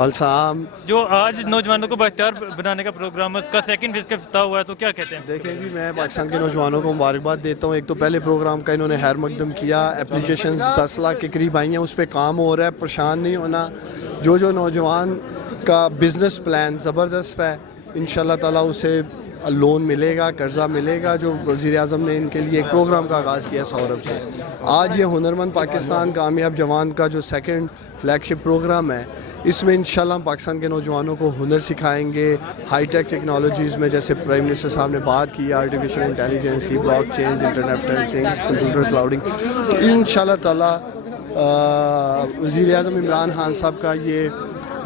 अलसाम। जो आज नौजवानों को बाइख्तियार बनाने का प्रोग्राम है उसका सेकंड फेज का इफ्तिताह हुआ है, तो क्या कहते हैं? देखें जी, मैं पाकिस्तान के नौजवानों को मुबारकबाद देता हूँ। एक तो पहले प्रोग्राम का इन्होंने खैर मकदम किया, एप्लीकेशंस 10 लाख के करीब आई हैं, उस पर काम हो रहा है, परेशान नहीं होना। जो नौजवान का बिज़नेस प्लान ज़बरदस्त है, इंशाल्लाह ताला उसे लोन मिलेगा, कर्जा मिलेगा। जो वज़ीर आज़म ने इनके लिए एक प्रोग्राम का आगाज़ किया सौरभ से, आज ये हुनरमंद पाकिस्तान कामयाब जवान का जो सेकंड फ्लैगशिप प्रोग्राम है, इसमें इंशाल्लाह हम पाकिस्तान के नौजवानों को हुनर सिखाएंगे। हाई टेक टेक्नोलॉजीज़ में जैसे प्राइम मिनिस्टर साहब ने बात की, आर्टिफिशियल इंटेलिजेंस की, block chain, internet of things, computer clouding, तो इंशाल्लाह ताला वज़ीर आज़म इमरान खान साहब का ये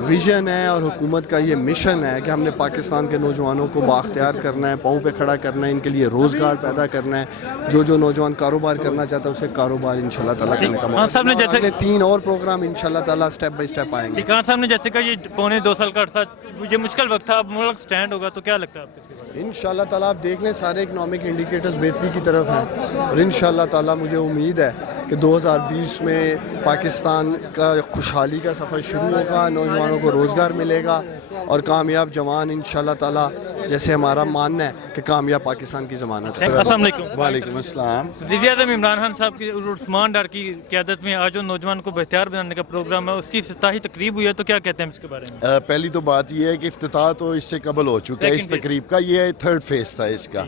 विज़न है और हुकूमत का ये मिशन है कि हमने पाकिस्तान के नौजवानों को बाख्तियार करना है, पाँव पे खड़ा करना है, इनके लिए रोज़गार पैदा करना है। जो नौजवान कारोबार करना चाहता है उसे कारोबार इंशाल्लाह ताला करने का मौका। साहब ने जैसे 3 और प्रोग्राम इंशाल्लाह ताला स्टेप बाय स्टेप आएंगे। खान साहब ने जैसे कहा ये पौने 2 साल का अरसा ये मुश्किल वक्त था, अब मुल्क स्टैंड होगा, तो क्या लगता है आपको इसके बारे में? इंशाल्लाह ताला आप देख लें, सारे इकनॉमिक इंडिकेटर्स बेहतरी की तरफ हैं और इंशाल्लाह ताला मुझे उम्मीद है कि 2020 में पाकिस्तान का खुशहाली का सफ़र शुरू होगा, नौजवानों को रोज़गार मिलेगा और कामयाब जवान इंशाल्लाह ताला, जैसे हमारा मानना है कि कामयाब पाकिस्तान की ज़मानत है। अस्सलाम वालेकुम। वालेकुम अस्सलाम। वज़ीर आज़म इमरान खान साहब की और उस्मान डार की क़यादत में आज जो नौजवान को बाइख्तियार बनाने का प्रोग्राम है उसकी इफ्तिताही तकरीब हुई है, तो क्या कहते हैं इसके बारे में? पहली तो बात यह है कि इफ्तिताह तो इससे कबल हो चुका है इस तकरीब का, ये 3rd फेज़ था इसका।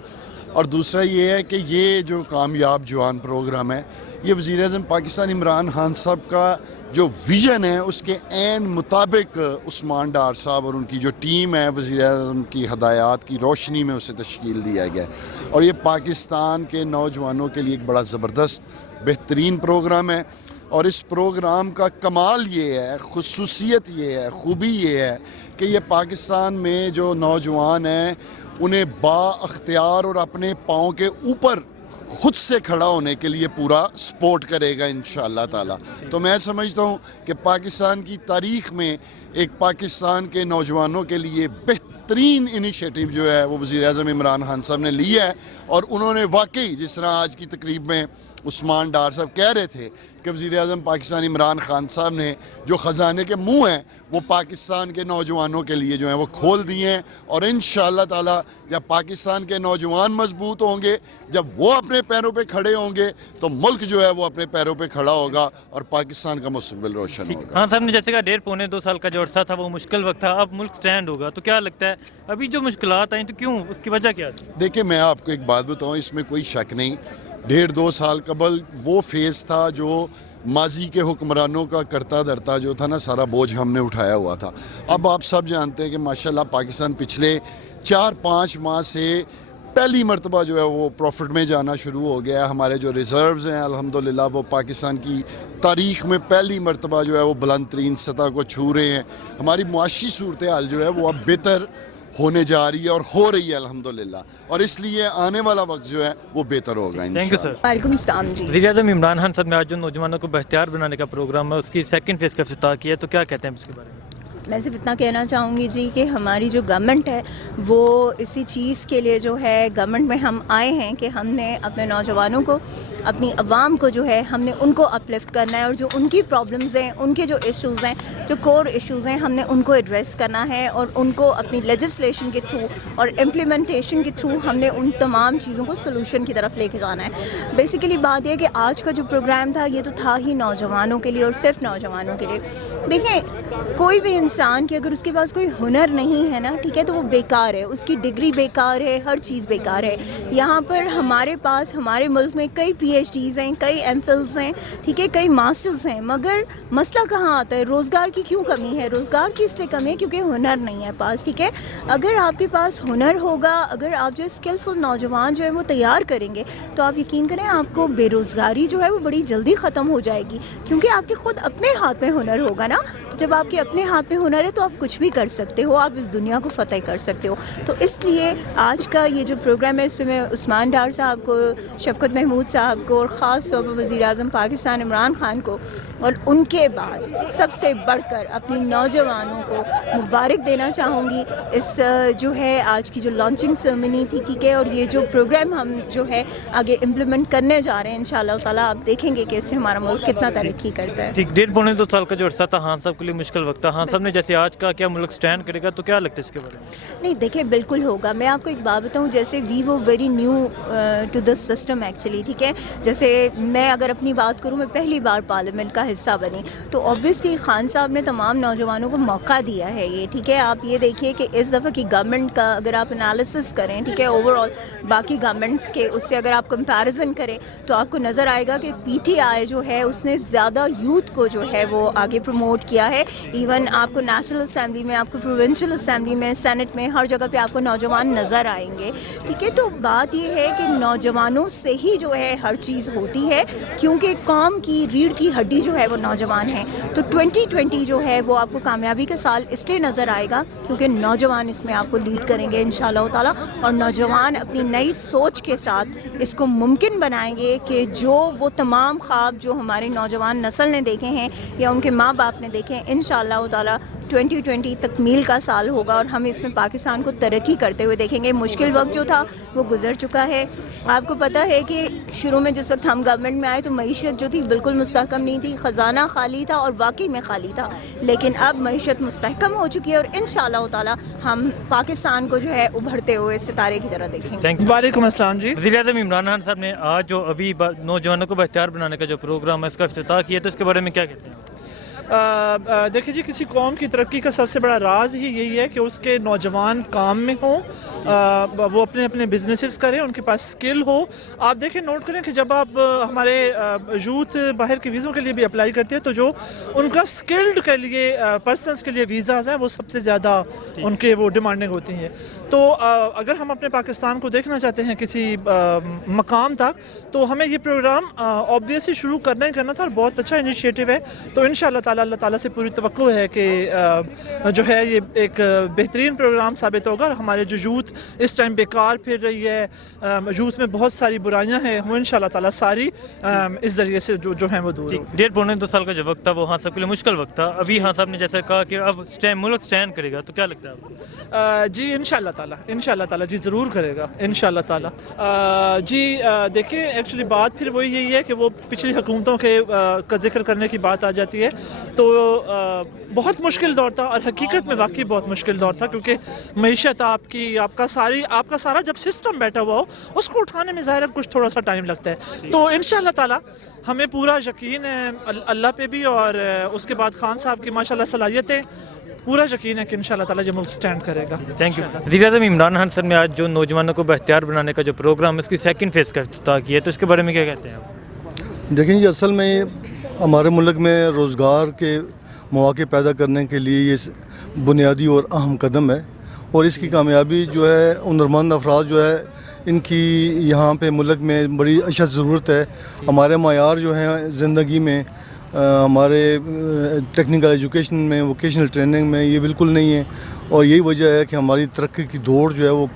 और दूसरा ये है कि ये जो कामयाब जवान प्रोग्राम है, ये वज़ीर आज़म पाकिस्तान इमरान खान साहब का जो विज़न है उसके ऐन मुताबिक उस्मान डार साहब और उनकी जो टीम है वज़ीर आज़म की हदायत की रोशनी में उसे तश्कील दिया गया है। और ये पाकिस्तान के नौजवानों के लिए एक बड़ा ज़बरदस्त बेहतरीन प्रोग्राम है। और इस प्रोग्राम का कमाल ये है, खुसूसियत ये है, खूबी ये है कि ये पाकिस्तान में जो नौजवान हैं उन्हें बाअख्तियार और अपने पाँव के ऊपर खुद से खड़ा होने के लिए पूरा सपोर्ट करेगा इंशाअल्लाह ताला। तो मैं समझता हूँ कि पाकिस्तान की तारीख़ में एक पाकिस्तान के नौजवानों के लिए बेहतरीन इनिशिएटिव जो है वो वज़ीर आज़म इमरान खान साहब ने लिया है। और उन्होंने वाकई, जिस तरह आज की तकरीब में उस्मान डार साहब कह रहे थे कि वज़ीर आज़म पाकिस्तान इमरान खान साहब ने जो ख़जाने के मुँह हैं वो पाकिस्तान के नौजवानों के लिए जो हैं वो खोल दिए हैं। और इंशाअल्लाह ताला जब पाकिस्तान के नौजवान मजबूत होंगे, जब वो अपने पैरों पे खड़े होंगे, तो मुल्क जो है वो अपने पैरों पे खड़ा होगा और पाकिस्तान का मुस्तक़बिल रोशन होगा। खान साहब ने जैसे कहा 1.5 पौने 2 साल का जो अरसा था वो मुश्किल वक्त था, अब मुल्क स्टैंड होगा, तो क्या लगता है अभी जो मुश्किलात आई तो क्यों, उसकी वजह क्या थी? देखिए, मैं आपको एक बात बताऊँ, इसमें कोई शक नहीं, 1.5-2 साल कबल वो फेज़ था जो माजी के हुक्मरानों का करता धरता जो था ना, सारा बोझ हमने उठाया हुआ था। अब आप सब जानते हैं कि माशाल्लाह पाकिस्तान पिछले 4-5 माह से पहली मरतबा जो है वो प्रॉफिट में जाना शुरू हो गया। हमारे जो रिज़र्व्स हैं अल्हम्दुलिल्लाह वो पाकिस्तान की तारीख़ में पहली मरतबा जो है वो बुलंद तरीन सतह को छू रहे हैं। हमारी मुआशी सूरत हाल जो है वो अब बेहतर होने जा रही है और हो रही है अल्हम्दुलिल्लाह, और इसलिए आने वाला वक्त जो है वो बेहतर होगा। Thank you sir. वालेकुम सलाम जी। वज़ीर आज़म इमरान खान साहब ने आज जो नौजवानों को बाइख्तियार बनाने का प्रोग्राम है उसकी सेकंड फेज़ का इफ्तिताह किया, तो क्या कहते हैं इसके बारे में? मैं सिर्फ इतना कहना चाहूँगी जी कि हमारी जो गवर्नमेंट है वो इसी चीज़ के लिए जो है गवर्नमेंट में हम आए हैं कि हमने अपने नौजवानों को, अपनी आवाम को जो है हमने उनको अपलिफ्ट करना है और जो उनकी प्रॉब्लम्स हैं, उनके जो इश्यूज़ हैं, जो कोर इश्यूज़ हैं, हमने उनको एड्रेस करना है और उनको अपनी लेजिस्लेशन के थ्रू और इम्प्लीमेंटेशन के थ्रू हमने उन तमाम चीज़ों को सोल्यूशन की तरफ लेके जाना है। बेसिकली बात यह है कि आज का जो प्रोग्राम था ये तो था ही नौजवानों के लिए और सिर्फ नौजवानों के लिए। देखें, कोई भी इंसान कि अगर उसके पास कोई हुनर नहीं है ना, ठीक है, तो वो बेकार है, उसकी डिग्री बेकार है, हर चीज़ बेकार है। यहाँ पर हमारे पास हमारे मुल्क में कई PhDs हैं, कई MPhils हैं, ठीक है, कई मास्टर्स हैं, मगर मसला कहाँ आता है? रोज़गार की क्यों कमी है? रोज़गार की इसलिए कमी है क्योंकि हुनर नहीं है पास, ठीक है। अगर आपके पास हुनर होगा, अगर आप जो स्किलफुल नौजवान जो है वो तैयार करेंगे, तो आप यकीन करें आपको बेरोज़गारी जो है वो बड़ी जल्दी ख़त्म हो जाएगी, क्योंकि आपके ख़ुद अपने हाथ में हुनर होगा ना। तो जब आपके अपने हाथ में हुनर है तो आप कुछ भी कर सकते हो, आप इस दुनिया को फ़तेह कर सकते हो। तो इसलिए आज का ये जो प्रोग्राम है इसमें मैं उस्मान डार साहब को, शफकत महमूद साहब को और ख़ास तौर पर वज़ीर आज़म पाकिस्तान इमरान खान को और उनके बाद सबसे बढ़कर अपनी नौजवानों को मुबारक देना चाहूँगी। इस जो है आज की जो लॉन्चिंग सेरेमनी थी, ठीक है, और ये जो प्रोग्राम हम जो है आगे इम्प्लीमेंट करने जा रहे हैं इंशाअल्लाह ताला, आप देखेंगे कि इससे हमारा मुल्क कितना तरक्की करता है। ठीक, 1.5 पौने 2 साल का जो अरसा था खान साहब के लिए मुश्किल वक्त था। खान साहब ने में जैसे आज का क्या मुल्क स्टैंड करेगा, तो क्या लगता है इसके बारे में? नहीं देखिए बिल्कुल होगा। मैं आपको एक बात बताऊं, जैसे वी वो very new to this system actually, ठीक है। जैसे मैं अगर अपनी बात करूं, मैं पहली बार पार्लियामेंट का हिस्सा बनी, तो ऑब्वियसली खान साहब ने तमाम नौजवानों को मौका दिया है ये, ठीक है। आप ये देखिए कि इस दफ़ा की गवर्नमेंट का अगर आप एनालिसिस करें, ठीक है, ओवरऑल बाकी गवर्नमेंट्स के उससे अगर आप कंपैरिजन करें तो आपको नज़र आएगा कि पीटीआई जो है उसने ज़्यादा यूथ को जो है वो आगे प्रमोट किया है। इवन आपको नेशनल असेंबली में, आपको प्रोविंशियल असेंबली में, सेनेट में, हर जगह पे आपको नौजवान नज़र आएंगे, ठीक है। तो बात ये है कि नौजवानों से ही जो है हर चीज़ होती है, क्योंकि कौम की रीढ़ की हड्डी जो है वो नौजवान है। तो 2020 जो है वो आपको कामयाबी का साल इसलिए नज़र आएगा क्योंकि नौजवान इसमें आपको लीड करेंगे इंशाअल्लाह ताला, और नौजवान अपनी नई सोच के साथ इसको मुमकिन बनाएंगे कि जो वो तमाम ख्वाब जो हमारे नौजवान नस्ल ने देखे हैं या उनके माँ बाप ने देखे हैं, इंशाअल्लाह ताला 2020 तकमील का साल होगा और हम इसमें पाकिस्तान को तरक्की करते हुए देखेंगे। मुश्किल वक्त जो था वो गुजर चुका है। आपको पता है कि शुरू में जिस वक्त हम गवर्नमेंट में आए तो मईशत जो थी बिल्कुल मुस्तहकम नहीं थी, ख़जाना खाली था और वाकई में खाली था, लेकिन अब मईशत मुस्तहकम हो चुकी है और इंशाअल्लाह ताला हम पाकिस्तान को जो है उभरते हुए सितारे की तरह देखेंगे। Thank you. वालेकुम अस्सलाम जी। वज़ीर-ए-आज़म इमरान खान साहब ने आज जो अभी नौजवानों को बख्तियार बनाने का जो प्रोग्राम है इसका इफ्तिताह किया, तो इसके बारे में क्या कहते हैं? देखिए जी, किसी कौम की तरक्की का सबसे बड़ा राज ही यही है कि उसके नौजवान काम में हों, वो अपने अपने बिजनेसेस करें, उनके पास स्किल हो। आप देखें, नोट करें कि जब आप हमारे यूथ बाहर के वीज़ों के लिए भी अप्लाई करते हैं तो जो उनका स्किल्ड के लिए पर्सनस के लिए वीज़ाज़ हैं वो सबसे ज़्यादा उनके वो डिमांडिंग होती हैं। तो अगर हम अपने पाकिस्तान को देखना चाहते हैं किसी मकाम तक, तो हमें ये प्रोग्राम ऑब्वियसली शुरू करना ही करना था और बहुत अच्छा इनिशिएटिव है। तो इंशाअल्लाह ताला अल्लाह ताला से पूरी तवक्को है कि जो है ये एक बेहतरीन प्रोग्राम साबित होगा और हमारे जो यूथ इस टाइम बेकार फिर रही है, यूथ में बहुत सारी बुराइयां हैं, वो इंशाअल्लाह ताला सारी इस ज़रिए से जो हैं वो दूर होगी। 1.5-2 साल का जो वक्त था वो हाँ साहब के लिए मुश्किल वक्त था। अभी हाँ साहब ने जैसे कहा कि अब मुल्क स्टैंड करेगा, तो क्या लगता है आपको? जी इंशाअल्लाह ताला जी ज़रूर करेगा इंशाअल्लाह ताला। जी देखिए, एक्चुअली बात फिर वही यही है कि वो पिछली हुकूमतों के का जिक्र करने की बात आ जाती है, तो बहुत मुश्किल दौर था और हकीकत में वाकई बहुत मुश्किल दौर था, क्योंकि मईशत आपका सारा जब सिस्टम बैठा हुआ हो उसको उठाने में ज़ाहिर है कुछ थोड़ा सा टाइम लगता है। तो इंशाअल्लाह ताला हमें पूरा यकीन है अल्लाह पे भी और उसके बाद खान साहब की माशाल्लाह सलाहियतें, पूरा यकीन है कि इंशाअल्लाह ताला ये मुल्क स्टैंड करेगा। Thank you. वज़ीर-ए-आज़म इमरान खान सर ने आज जो नौजवानों को बख्तियार बनाने का जो प्रोग्राम है उसकी सेकंड फेज़ का इफ्तिताह किया, तो इसके बारे में क्या कहते हैं आप? देखें जी, असल में हमारे मुल्क में रोज़गार के मौके पैदा करने के लिए ये बुनियादी और अहम कदम है, और इसकी कामयाबी जो है हुनरमंद अफराद जो है इनकी यहाँ पे मुल्क में बड़ी अशद ज़रूरत है। हमारे मायार जो हैं ज़िंदगी में, हमारे टेक्निकल एजुकेशन में, वोकेशनल ट्रेनिंग में ये बिल्कुल नहीं है, और यही वजह है कि हमारी तरक्की की दौड़ जो है वो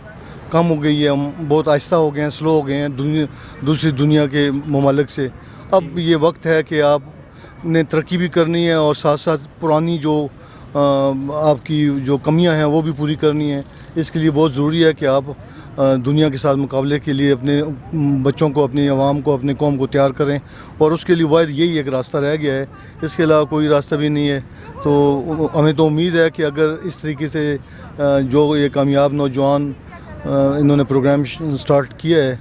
कम हो गई है। हम बहुत आहिस्ता हो गए हैं, स्लो हो गए हैं दूसरी दुनिया के ममालिक से। अब ये वक्त है कि आपने तरक्की भी करनी है और साथ साथ पुरानी जो आपकी जो कमियां हैं वो भी पूरी करनी है। इसके लिए बहुत ज़रूरी है कि आप दुनिया के साथ मुकाबले के लिए अपने बच्चों को, अपनी आवाम को, अपने कौम को तैयार करें, और उसके लिए वाहिद यही एक रास्ता रह गया है, इसके अलावा कोई रास्ता भी नहीं है। तो हमें तो उम्मीद है कि अगर इस तरीके से जो ये कामयाब नौजवान इन्होंने प्रोग्राम स्टार्ट किया है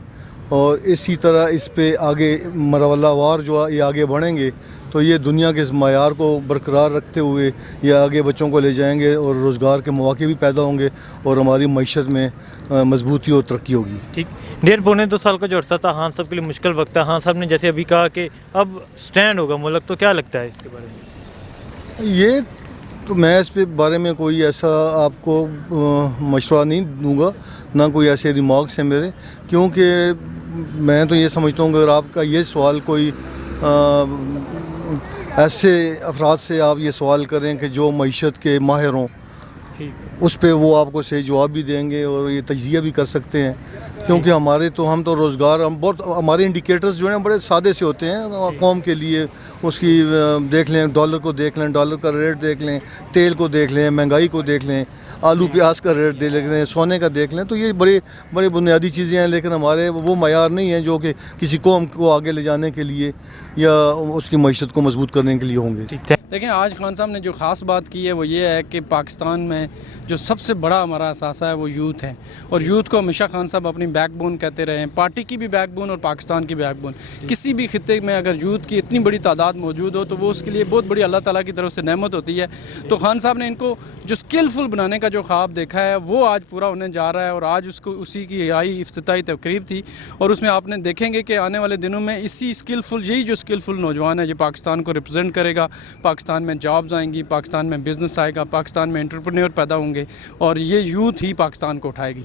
और इसी तरह इस पे आगे मरवलावार जो ये आगे बढ़ेंगे तो ये दुनिया के मायार को बरकरार रखते हुए ये आगे बच्चों को ले जाएंगे और रोज़गार के मौके भी पैदा होंगे और हमारी मईशत में मजबूती और तरक्की होगी। ठीक, 1.5-2 साल का जो अर्सा था हाँ साहब के लिए मुश्किल वक्त था। हाँ साहब ने जैसे अभी कहा कि अब स्टैंड होगा मुल्क, तो क्या लगता है इसके बारे में? ये तो मैं इस पे बारे में कोई ऐसा आपको मशवरा नहीं दूंगा, ना कोई ऐसे रिमार्क्स हैं मेरे, क्योंकि मैं तो ये समझता हूँ अगर आपका ये सवाल कोई ऐसे अफराद से आप ये सवाल करें कि जो मईशत के माहिर हों, اس پہ وہ آپ کو صحیح جواب بھی دیں گے اور یہ تجزیہ بھی کر سکتے ہیں، کیونکہ ہم تو روزگار ہمارے انڈیکیٹرز جو ہیں بڑے سادے سے ہوتے ہیں قوم کے لیے. اس کی دیکھ لیں، ڈالر کو دیکھ لیں، ڈالر کا ریٹ دیکھ لیں، تیل کو دیکھ لیں، مہنگائی کو دیکھ لیں، آلو پیاز کا ریٹ دیکھ لیں، سونے کا دیکھ لیں. تو یہ بڑے بنیادی چیزیں ہیں، لیکن ہمارے وہ معیار نہیں ہیں جو کہ کسی قوم کو آگے لے جانے کے لیے یا اس کی معیشت کو مضبوط کرنے کے لیے ہوں گے. دیکھیں آج خان صاحب نے جو خاص بات کی ہے وہ یہ ہے کہ پاکستان میں جو سب سے بڑا ہمارا اثاثہ ہے وہ یوتھ ہے، اور یوتھ کو ہمیشہ خان صاحب اپنی بیک بون کہتے رہے ہیں، پارٹی کی بھی بیک بون اور پاکستان کی بیک بون. کسی بھی خطے میں اگر یوتھ کی اتنی بڑی تعداد موجود ہو تو وہ اس کے لیے بہت بڑی اللہ تعالیٰ کی طرف سے نعمت ہوتی ہے. تو خان صاحب نے ان کو جو اسکلفل بنانے کا جو خواب دیکھا ہے وہ آج پورا ہونے جا رہا ہے، اور آج اسی کی افتتاحی تقریب تھی، اور اس میں آپ نے دیکھیں گے کہ آنے والے دنوں میں یہی جو اسکلفل نوجوان ہے یہ پاکستان کو ریپرزینٹ کرے گا. پاکستان میں جابز آئیں گی، پاکستان میں بزنس آئے گا، پاکستان میں انٹرپرینور پیدا ہوں گے، اور یہ یوتھ ہی پاکستان کو اٹھائے گی.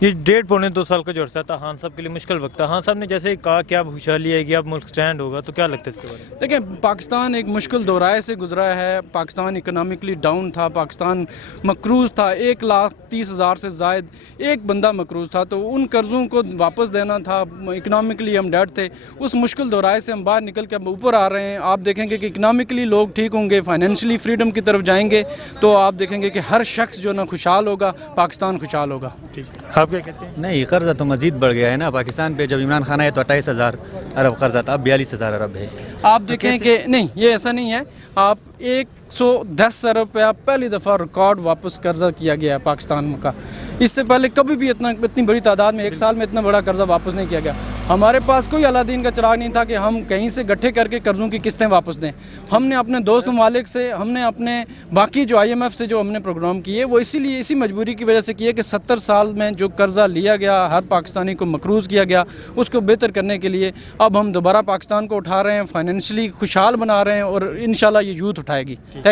یہ 1.5-2 سال کا جو عرصہ تھا خان صاحب کے لیے مشکل وقت تھا. خان صاحب نے جیسے کہا کہ اب خوشحالی آئے گی، اب ملک سٹینڈ ہوگا، تو کیا لگتا ہے اس کے بارے میں؟ دیکھیں پاکستان ایک مشکل دورائے سے گزرا ہے. پاکستان اکنامکلی ڈاؤن تھا، پاکستان مقروض تھا، 1,30,000 سے زائد ایک بندہ مقروض تھا. تو ان قرضوں کو واپس دینا تھا، اکنامکلی ہم ڈیڈ تھے. اس مشکل دورائے سے ہم باہر نکل کے اب اوپر آ رہے ہیں. آپ دیکھیں گے کہ اکنامکلی لوگ ٹھیک ہوں گے، فائنینشلی فریڈم کی طرف جائیں گے، تو آپ دیکھیں گے کہ ہر شخص جو نا خوشحال ہوگا، پاکستان خوشحال ہوگا. آپ کیا کہتے ہیں؟ نہیں، قرضہ تو مزید بڑھ گیا ہے نا پاکستان پہ. جب عمران خان آئے تو 28,000 ارب قرضہ تھا، اب 42,000 ارب ہے. آپ دیکھیں کہ نہیں، یہ ایسا نہیں ہے. آپ 110 ارب روپیہ پہلی دفعہ ریکارڈ واپس قرضہ کیا گیا ہے پاکستان کا. اس سے پہلے کبھی بھی اتنی بڑی تعداد میں ایک سال میں اتنا بڑا قرضہ واپس نہیں کیا گیا. ہمارے پاس کوئی علادین کا چراغ نہیں تھا کہ ہم کہیں سے گٹھے کر کے قرضوں کی قسطیں واپس دیں. ہم نے اپنے دوست ممالک سے، ہم نے اپنے باقی جو IMF سے جو ہم نے پروگرام کیے وہ اسی مجبوری کی وجہ سے کیے کہ 70 سال میں جو قرضہ لیا گیا، ہر پاکستانی کو مقروض کیا گیا، اس کو بہتر کرنے کے لیے اب ہم دوبارہ پاکستان کو اٹھا رہے ہیں، فائنینشلی خوشحال بنا رہے ہیں، اور انشاءاللہ یہ یوتھ اٹھائے گی. تھینک